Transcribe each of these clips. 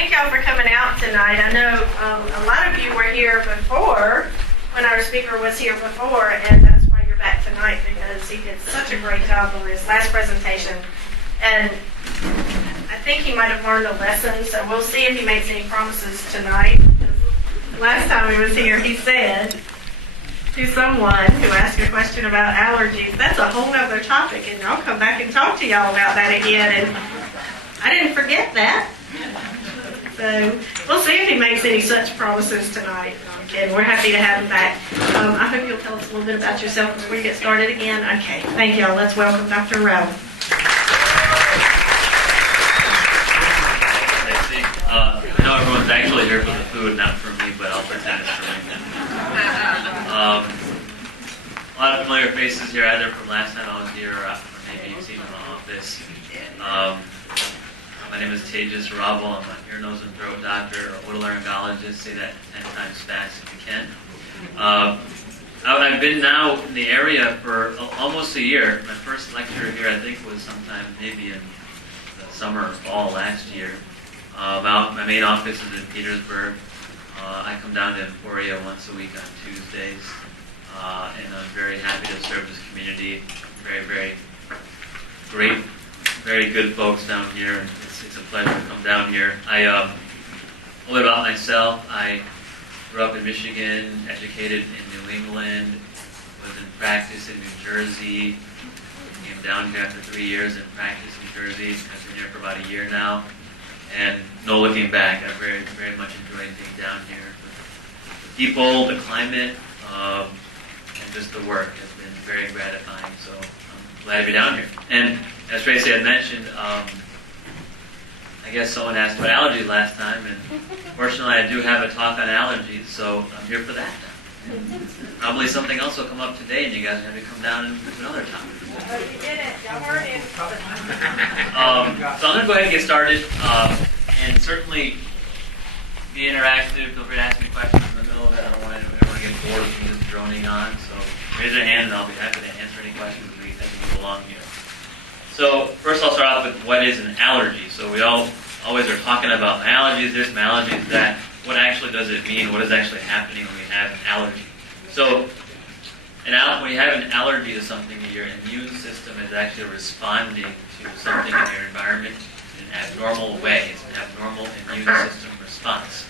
Thank y'all for coming out tonight. I know a lot of you were here before, when our speaker was here before, and that's why you're back tonight, because he did such a great job on his last presentation. And I think he might have learned a lesson, so we'll see if he makes any promises tonight. Last time he was here, he said to someone who asked a question about allergies, that's a whole other topic, and I'll come back and talk to y'all about that again. And I didn't forget that. So we'll see if he makes any such promises tonight. No, I'm kidding. We're happy to have him back. I hope you'll tell us a little bit about yourself before you get started again. Okay, thank y'all. Let's welcome Dr. Raval. I know everyone's actually here for the food, not for me, but I'll pretend it's for me. A lot of familiar faces here, either from last time I was here or maybe you've seen me in the office. My name is RavalAudio. I'm a ear, nose, and throat doctor, a otolaryngologist. Say that 10 times fast if you can. I've been now in the area for almost a year. My first lecture here, I think, was sometime maybe in the summer or fall last year. My main office is in Petersburg. I come down to Emporia once a week on Tuesdays, and I'm very happy to serve this community. Very, very great, very good folks down here. It's a pleasure to come down here. A little bit about myself. I grew up in Michigan, educated in New England, was in practice in New Jersey, came down here after 3 years in practice in New Jersey. I've been here for about a year now. And no looking back, I very, very much enjoyed being down here. The people, the climate, and just the work has been very gratifying, so I'm glad to be down here. And as Tracy had mentioned, I guess someone asked about allergies last time, and fortunately I do have a talk on allergies, so I'm here for that now. And probably something else will come up today, and you guys are going to come down and do another topic. Oh, you did it. Y'all heard it. So I'm going to go ahead and get started, and certainly be interactive. Feel free to ask me questions in the middle of it. I don't want everyone to get bored with me just droning on, so raise your hand and I'll be happy to answer any questions as we move along here. So first I'll start off with what is an allergy. So we always are talking about my allergies this, my allergies that. What actually does it mean? What is actually happening when we have an allergy? So when you have an allergy to something, your immune system is actually responding to something in your environment in an abnormal way. It's an abnormal immune system response.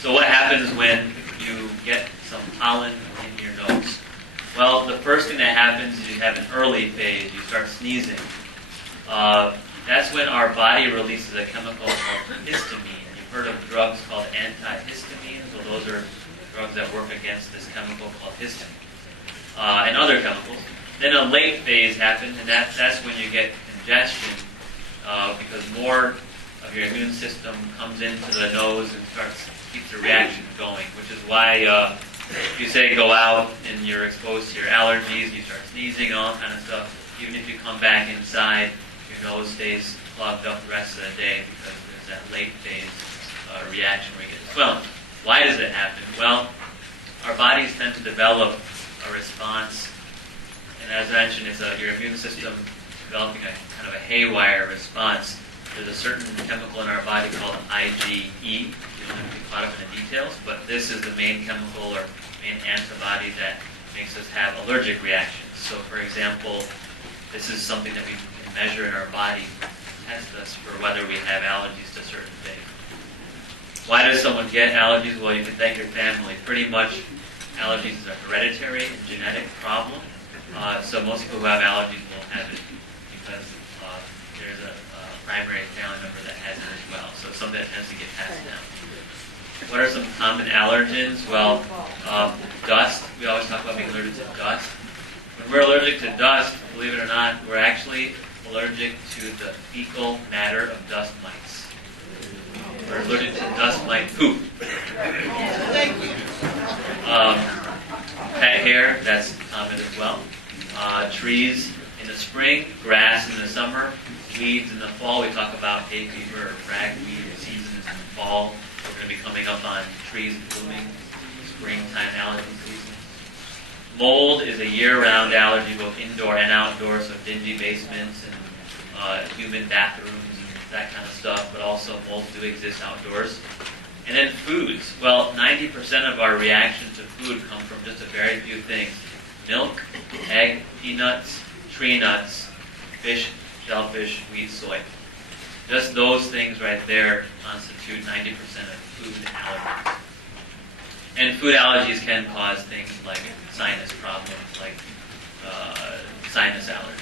So what happens when you get some pollen in your nose? Well, the first thing that happens is you have an early phase. You start sneezing. That's when our body releases a chemical called histamine. You've heard of drugs called antihistamines. Well, those are drugs that work against this chemical called histamine. And other chemicals. Then a late phase happens, and that's when you get congestion because more of your immune system comes into the nose and keeps the reaction going, which is why if you say go out and you're exposed to your allergies, you start sneezing and all kind of stuff, even if you come back inside, your nose stays clogged up the rest of the day because there's that late phase reaction where you get swelling. Why does it happen? Well, our bodies tend to develop a response, and as I mentioned, it's your immune system developing a kind of a haywire response. There's a certain chemical in our body called IgE. You don't have to be caught up in the details, but this is the main chemical or main antibody that makes us have allergic reactions. So, for example, this is something that we can measure in our body to test us for whether we have allergies to certain things. Why does someone get allergies? Well, you can thank your family. Pretty much, allergies is a hereditary and genetic problem. So most people who have allergies will have it because there's a primary family member that has it as well. So it's something that tends to get passed down. What are some common allergens? Well, dust. We always talk about being allergic to dust. When we're allergic to dust, believe it or not, we're actually allergic to the fecal matter of dust mites. We're allergic to dust mite poop. Pet hair, that's common as well. Trees in the spring, grass in the summer, weeds in the fall. We talk about hay fever or ragweed season is in the fall. We're going to be coming up on trees blooming, springtime allergy season. Mold is a year-round allergy, both indoor and outdoor, so dingy basements and human bathrooms and that kind of stuff, but also mold do exist outdoors. And then foods. Well, 90% of our reaction to food come from just a very few things. Milk, egg, peanuts, tree nuts, fish, shellfish, wheat, soy. Just those things right there constitute 90% of food allergies. And food allergies can cause things like sinus problems, like sinus allergies.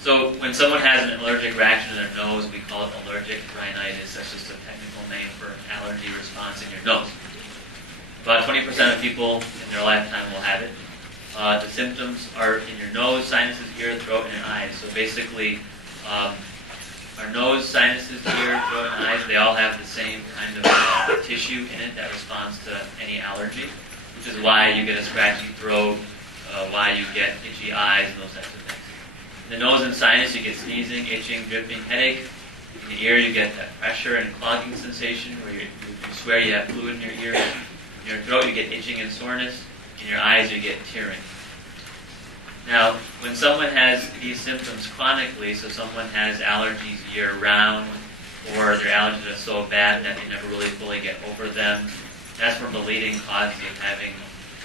So when someone has an allergic reaction to their nose, we call it allergic rhinitis. That's just a technical name for allergy response in your nose. About 20% of people in their lifetime will have it. The symptoms are in your nose, sinuses, ear, throat, and eyes. So basically, our nose, sinuses, ear, throat, and eyes, they all have the same kind of tissue in it that responds to any allergy, which is why you get a scratchy throat, why you get itchy eyes, and those types of things. In the nose and sinus, you get sneezing, itching, dripping, headache. In the ear, you get that pressure and clogging sensation where you swear you have fluid in your ear. In your throat, you get itching and soreness. In your eyes, you get tearing. Now, when someone has these symptoms chronically, so someone has allergies year-round, or their allergies are so bad that they never really fully get over them, that's one of the leading causes of having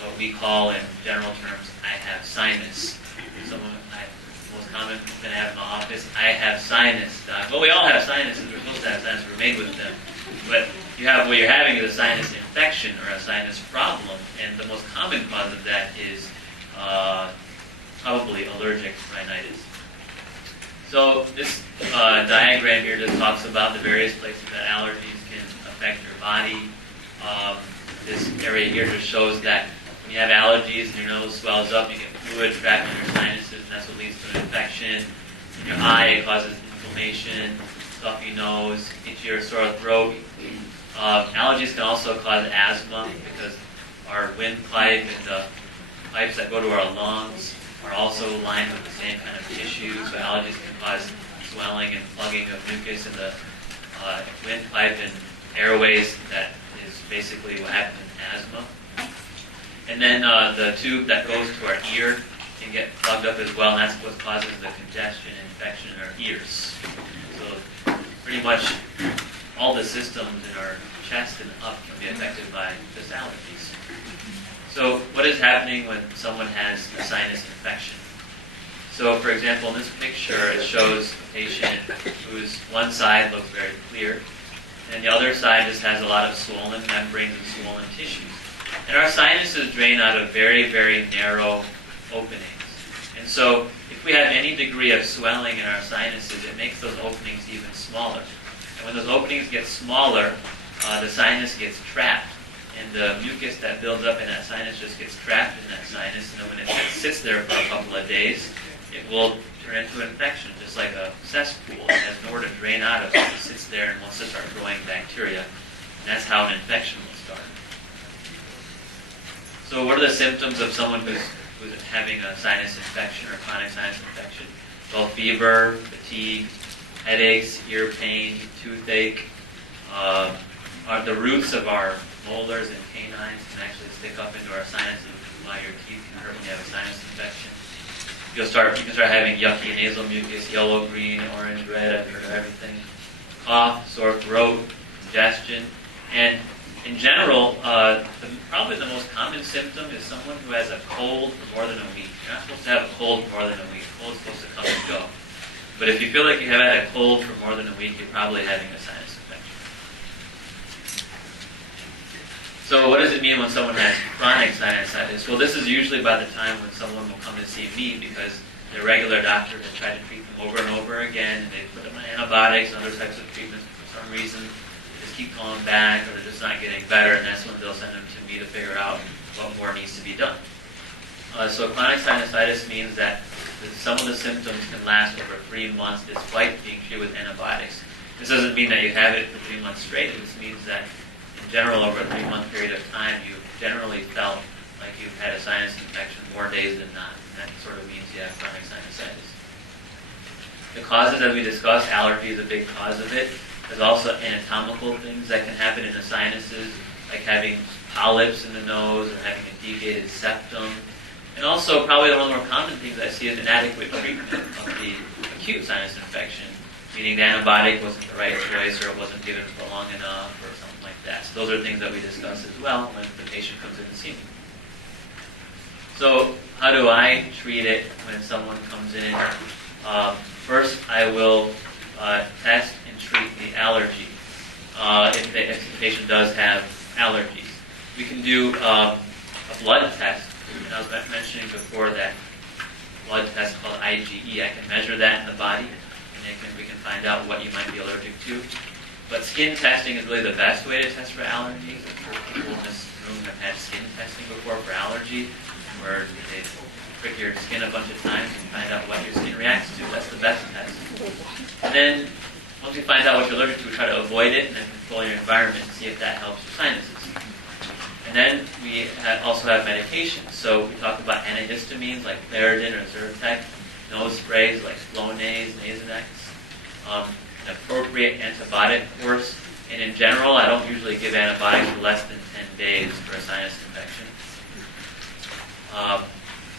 what we call, in general terms, I have sinus. Most common thing I have in my office, I have sinus. Well, we all have sinuses. We're supposed to have sinuses. We're made with them. But what you're having is a sinus infection or a sinus problem, and the most common cause of that is probably allergic rhinitis. So this diagram here just talks about the various places that allergies can affect your body. This area here just shows that when you have allergies and your nose swells up, you get fluid trapped in your sinuses, and that's what leads to an infection. In your eye, it causes inflammation, stuffy nose, itchy or sore throat. Allergies can also cause asthma because our windpipe and the pipes that go to our lungs are also lined with the same kind of tissue, so allergies can cause swelling and plugging of mucus in the windpipe and airways. That is basically what happens in asthma. And then the tube that goes to our ear can get plugged up as well, and that's what causes the congestion and infection in our ears. So pretty much all the systems in our chest and up can be affected by this allergies. So what is happening when someone has a sinus infection? So for example, in this picture, it shows a patient whose one side looks very clear, and the other side just has a lot of swollen membranes and swollen tissues. And our sinuses drain out of very, very narrow openings. And so if we have any degree of swelling in our sinuses, it makes those openings even smaller. And when those openings get smaller, the sinus gets trapped. And the mucus that builds up in that sinus just gets trapped in that sinus. And then when it sits there for a couple of days, it will turn into an infection, just like a cesspool. It has nowhere to drain out of. It sits there and wants to start growing bacteria. And that's how an infection will start. So what are the symptoms of someone who's having a sinus infection or chronic sinus infection? Well, fever, fatigue, headaches, ear pain, toothache. The roots of our molars and canines can actually stick up into our sinuses, which is why your teeth can hurt when you have a sinus infection. You can start having yucky nasal mucus, yellow, green, orange, red. I've heard of everything. Cough, sore throat, congestion, and in general, probably the most common symptom is someone who has a cold for more than a week. You're not supposed to have a cold for more than a week. A cold is supposed to come and go. But if you feel like you have had a cold for more than a week, you're probably having a sinus infection. So what does it mean when someone has chronic sinusitis? Well, this is usually by the time when someone will come to see me because their regular doctor has tried to treat them over and over again, and they put them on antibiotics and other types of treatments for some reason. Keep calling back, or they're just not getting better, and that's when they'll send them to me to figure out what more needs to be done. So chronic sinusitis means that some of the symptoms can last over 3 months despite being treated with antibiotics. This doesn't mean that you have it for 3 months straight. It just means that in general, over a 3-month period of time, you've generally felt like you've had a sinus infection more days than not. And that sort of means you have chronic sinusitis. The causes, as we discussed, allergy is a big cause of it. There's also anatomical things that can happen in the sinuses, like having polyps in the nose or having a deviated septum. And also, probably one of the more common things I see is inadequate treatment of the acute sinus infection, meaning the antibiotic wasn't the right choice or it wasn't given for long enough or something like that. So those are things that we discuss as well when the patient comes in to see me. So how do I treat it when someone comes in? First, I will test and treat the allergy if the patient does have allergies. We can do a blood test. And I was mentioning before that blood test called IgE. I can measure that in the body, and we can find out what you might be allergic to. But skin testing is really the best way to test for allergies. I'm sure people in this room have had skin testing before for allergy, where they prick your skin a bunch of times and find out what your skin reacts to. That's the best test. And then, once you find out what you're allergic to, try to avoid it and then control your environment and see if that helps your sinuses. And then we also have medications. So we talk about antihistamines like Claritin or Zyrtec, nose sprays like Flonase, Nasonex, an appropriate antibiotic course. And in general, I don't usually give antibiotics for less than 10 days for a sinus infection.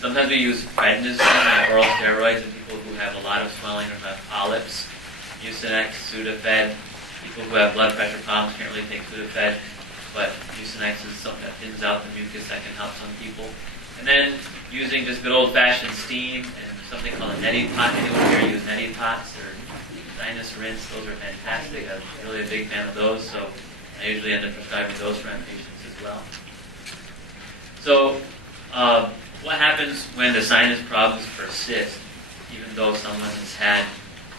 Sometimes we use prednisone, oral steroids, in people who have a lot of swelling or have polyps. Mucinex, Sudafed. People who have blood pressure problems can't really take Sudafed, but Mucinex is something that thins out the mucus that can help some people. And then using just good old-fashioned steam and something called a neti pot. Anyone here use neti pots or sinus rinse? Those are fantastic. I'm really a big fan of those, so I usually end up prescribing those for my patients as well. So what happens when the sinus problems persist, even though someone has had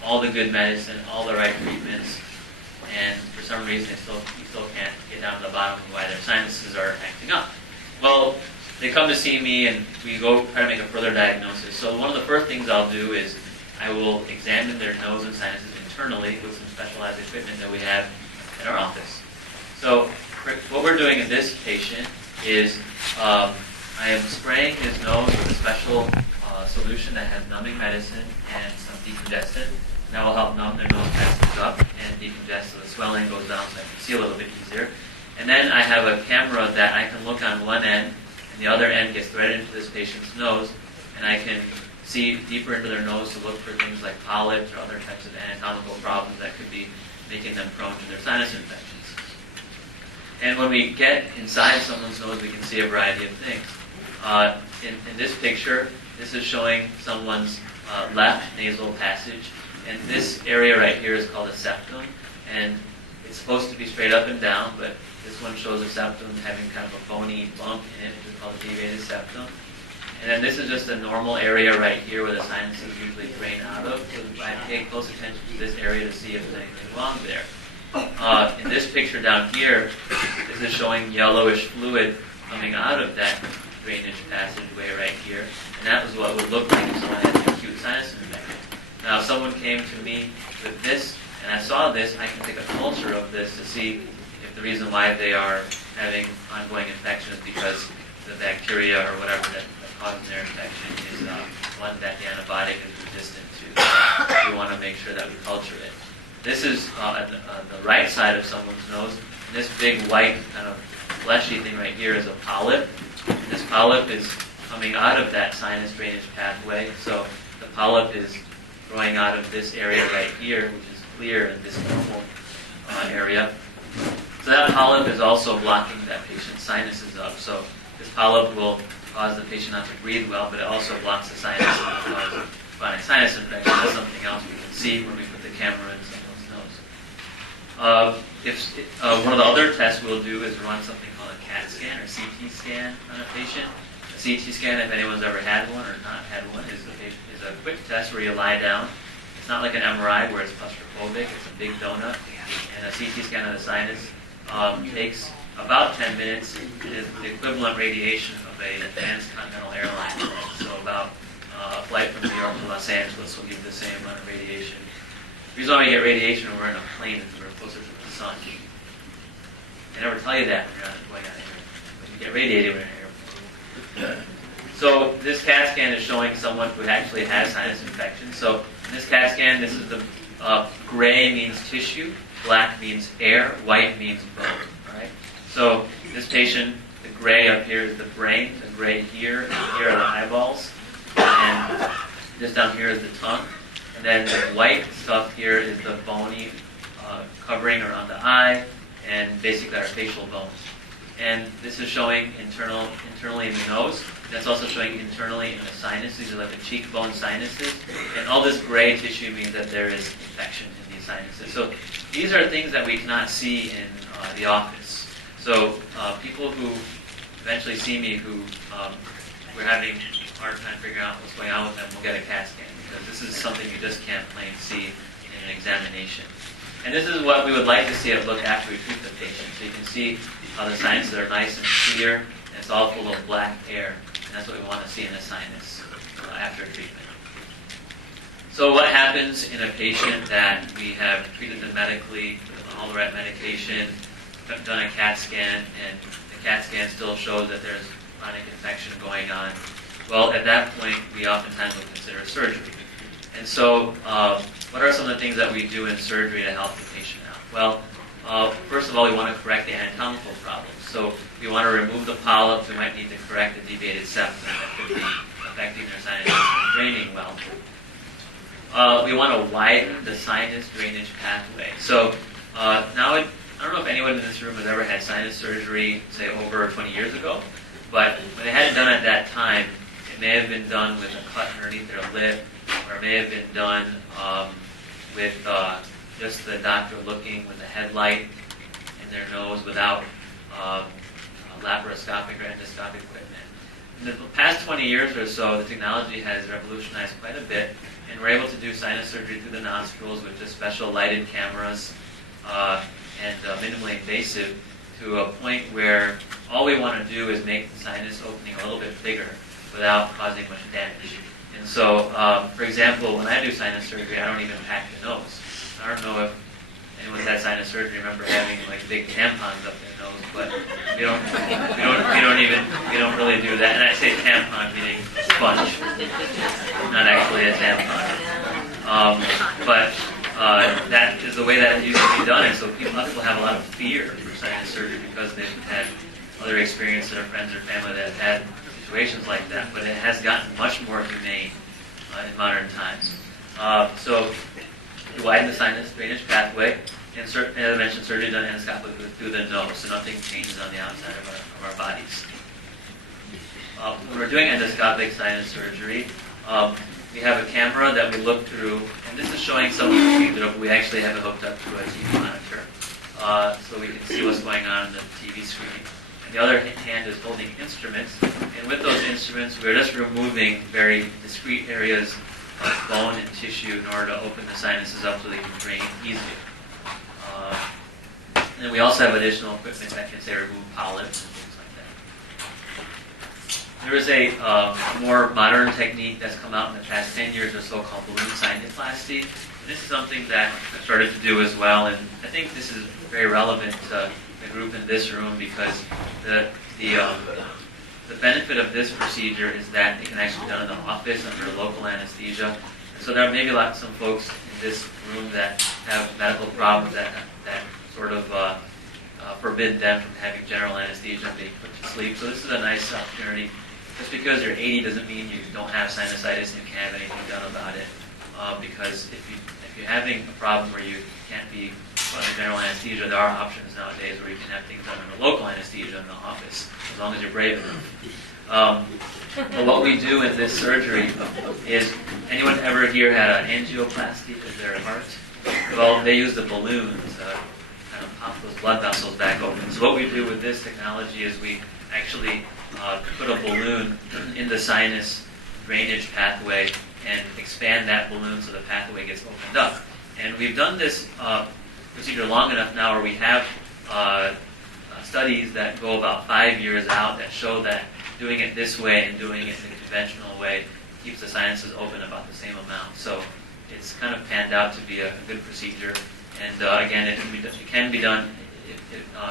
all the good medicine, all the right treatments, and for some reason you still can't get down to the bottom of why their sinuses are acting up? Well, they come to see me and we go try to make a further diagnosis. So one of the first things I'll do is I will examine their nose and sinuses internally with some specialized equipment that we have in our office. So what we're doing in this patient is I am spraying his nose with a special solution that has numbing medicine and some decongestant. That will help numb their nose passages up and decongest so the swelling goes down so I can see a little bit easier. And then I have a camera that I can look on one end, and the other end gets threaded into this patient's nose, and I can see deeper into their nose to look for things like polyps or other types of anatomical problems that could be making them prone to their sinus infections. And when we get inside someone's nose, we can see a variety of things. In this picture, this is showing someone's left nasal passage. And this area right here is called a septum. And it's supposed to be straight up and down, but this one shows a septum having kind of a bony bump in it, which is called a deviated septum. And then this is just a normal area right here where the sinuses usually drain out of. So I pay close attention to this area to see if there's anything wrong there. In this picture down here, this is showing yellowish fluid coming out of that drainage passageway right here. And that was what it would look like if someone had an acute sinus infection. Now, if someone came to me with this, and I saw this, I can take a culture of this to see if the reason why they are having ongoing infection is because the bacteria or whatever that causing their infection is one that the antibiotic is resistant to. We want to make sure that we culture it. This is on the right side of someone's nose. And this big white kind of fleshy thing right here is a polyp. And this polyp is coming out of that sinus drainage pathway. So the polyp is growing out of this area right here, which is clear in this normal area. So that polyp is also blocking that patient's sinuses up. So this polyp will cause the patient not to breathe well, but it also blocks the sinuses and causes chronic sinus infection. That's something else we can see when we put the camera in someone's nose. One of the other tests we'll do is run something called a CAT scan or CT scan on a patient. A CT scan, if anyone's ever had one or not had one, is a quick test where you lie down. It's not like an MRI where it's claustrophobic. It's a big donut. And a CT scan of the sinus takes about 10 minutes. It is the equivalent radiation of a transcontinental airline flight. So about a flight from New York to Los Angeles will give the same amount of radiation. The reason why we get radiation when we're in a plane is because we're closer to the sun. They never tell you that when you're going out here. But you get radiated when you're in an airplane. So this CAT scan is showing someone who actually has sinus infection. So in this CAT scan, this is the gray means tissue, black means air, white means bone. Right? So this patient, the gray up here is the brain, the gray here, and here are the eyeballs, and this down here is the tongue. And then the white stuff here is the bony covering around the eye, and basically our facial bones. And this is showing internally in the nose. That's also showing internally in the sinuses. These are like the cheekbone sinuses. And all this gray tissue means that there is infection in these sinuses. So these are things that we cannot see in the office. So people who eventually see me who we're having a hard time figuring out what's going on with them will get a CAT scan, because this is something you just can't plain see in an examination. And this is what we would like to see at look after we treat the patient. So you can see how the sinuses are nice and clear, and it's all full of black air. And that's what we want to see in a sinus after treatment. So what happens in a patient that we have treated them medically with all the right medication, done a CAT scan, and the CAT scan still shows that there's chronic infection going on? Well, at that point, we oftentimes will consider surgery. And so, what are some of the things that we do in surgery to help the patient out? Well, first of all, we want to correct the anatomical problems. So we want to remove the polyps. We might need to correct the deviated septum that could be affecting their sinuses and draining well. We want to widen the sinus drainage pathway. So now, I don't know if anyone in this room has ever had sinus surgery, say, over 20 years ago, but when they had it done at that time, it may have been done with a cut underneath their lip, or it may have been done with just the doctor looking with a headlight in their nose without laparoscopic or endoscopic equipment. In the past 20 years or so, the technology has revolutionized quite a bit, and we're able to do sinus surgery through the nostrils with just special lighted cameras and minimally invasive, to a point where all we want to do is make the sinus opening a little bit bigger without causing much damage. And so, for example, when I do sinus surgery, I don't even pack the nose. I don't know if anyone's had sinus surgery remember having like big tampons up their nose, but we don't really do that. And I say tampon meaning sponge, not actually a tampon. But that is the way that it used to be done, and so a lot of people have a lot of fear for sinus surgery because they've had other experiences, their friends or family that have had situations like that. But it has gotten much more humane in modern times. So we widen the sinus drainage pathway, and as I mentioned, surgery done endoscopically through the nose, so nothing changes on the outside of our bodies. When we're doing endoscopic sinus surgery, we have a camera that we look through, and this is showing some of the procedure, but we actually have it hooked up to a TV monitor, so we can see what's going on the TV screen. And the other hand is holding instruments, and with those instruments, we're just removing very discrete areas of bone and tissue in order to open the sinuses up so they can drain easier. And then we also have additional equipment that can, say, remove polyps and things like that. There is a more modern technique that's come out in the past 10 years or so called balloon sinuplasty. And this is something that I've started to do as well, and I think this is very relevant to the group in this room because the benefit of this procedure is that it can actually be done in the office under local anesthesia. And so there may be some folks in this room that have medical problems that sort of forbid them from having general anesthesia and being put to sleep. So this is a nice opportunity. Just because you're 80 doesn't mean you don't have sinusitis and you can't have anything done about it. Because if you're having a problem where you can't be put under general anesthesia, there are options nowadays where you can have things done under local anesthesia in the office, as long as you're brave enough. But what we do in this surgery is, anyone ever here had an angioplasty of their heart? Well, they use the balloons kind of pop those blood vessels back open. So what we do with this technology is we actually put a balloon in the sinus drainage pathway and expand that balloon so the pathway gets opened up. And we've done this procedure long enough now where we have studies that go about 5 years out that show that doing it this way and doing it the conventional way keeps the sinuses open about the same amount. So it's kind of panned out to be a good procedure. And again, it can be done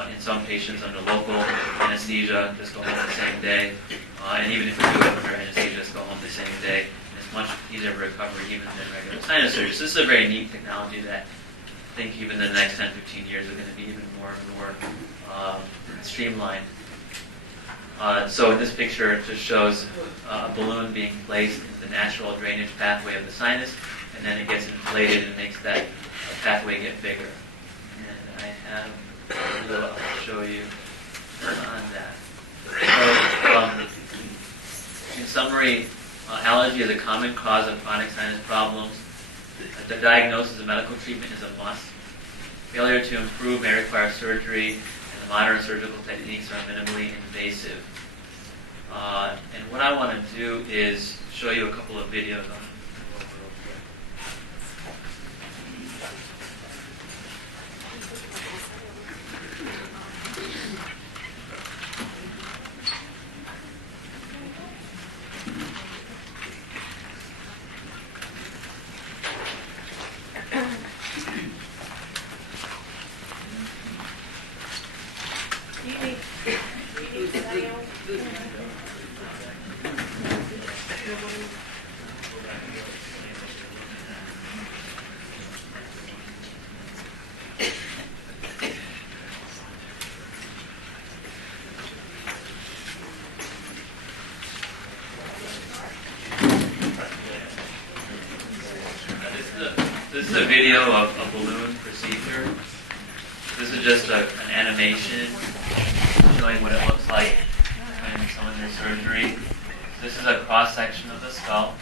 in some patients under local anesthesia, just go home the same day. And even if you do it under anesthesia, just go home the same day. And it's much easier for recovery even than regular sinus surgery. So this is a very neat technology that I think even the next 10, 15 years are going to be even more and more streamlined. So in this picture, it just shows a balloon being placed in the natural drainage pathway of the sinus, and then it gets inflated and makes that pathway get bigger. And I have a video I'll show you on that. So, in summary, allergy is a common cause of chronic sinus problems. The diagnosis of medical treatment is a must. Failure to improve may require surgery, and the modern surgical techniques are minimally invasive. And what I want to do is show you a couple of videos on it. This is a video of a balloon procedure. This is just an animation showing what it looks like when someone has surgery. This is a cross section of the skull.